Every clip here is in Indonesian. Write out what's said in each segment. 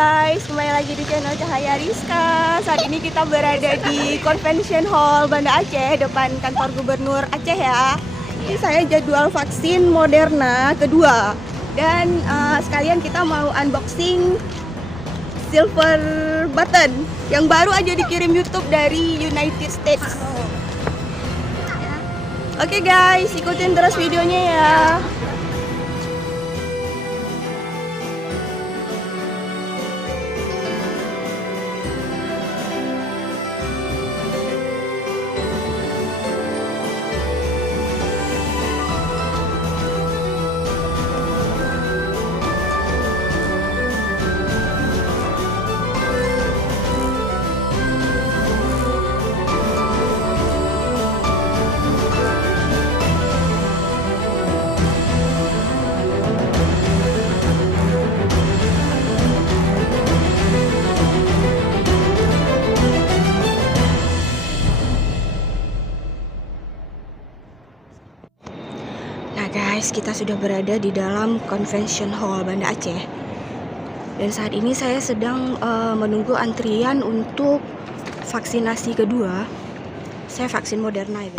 guys, kembali lagi di channel Cahaya Rizka. Saat ini kita berada di Convention Hall Banda Aceh, depan kantor Gubernur Aceh ya. Ini saya jadwal vaksin Moderna kedua. Dan sekalian kita mau unboxing Silver Button yang baru aja dikirim YouTube dari United States. Oke guys, ikutin terus videonya ya. Nah guys, kita sudah berada di dalam Convention Hall Banda Aceh. Dan saat ini saya sedang menunggu antrian untuk vaksinasi kedua. Saya vaksin Moderna ya.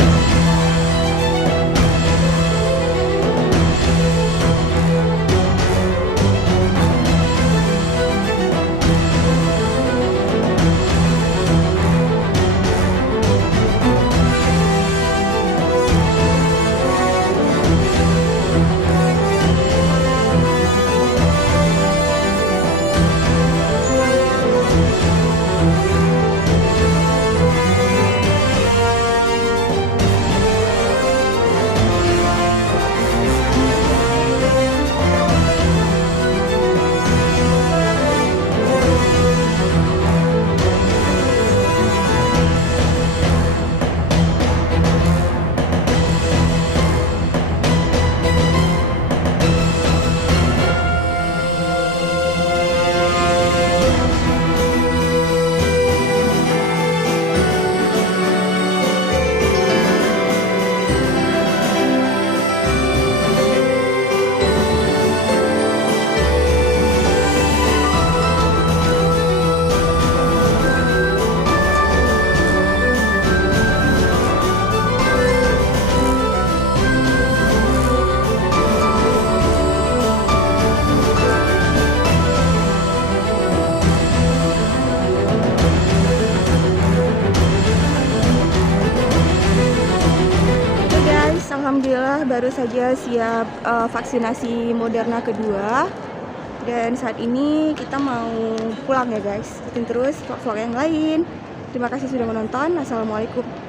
Alhamdulillah baru saja siap vaksinasi Moderna kedua. Dan saat ini kita mau pulang ya guys. Ikutin terus vlog yang lain. Terima kasih sudah menonton. Assalamualaikum.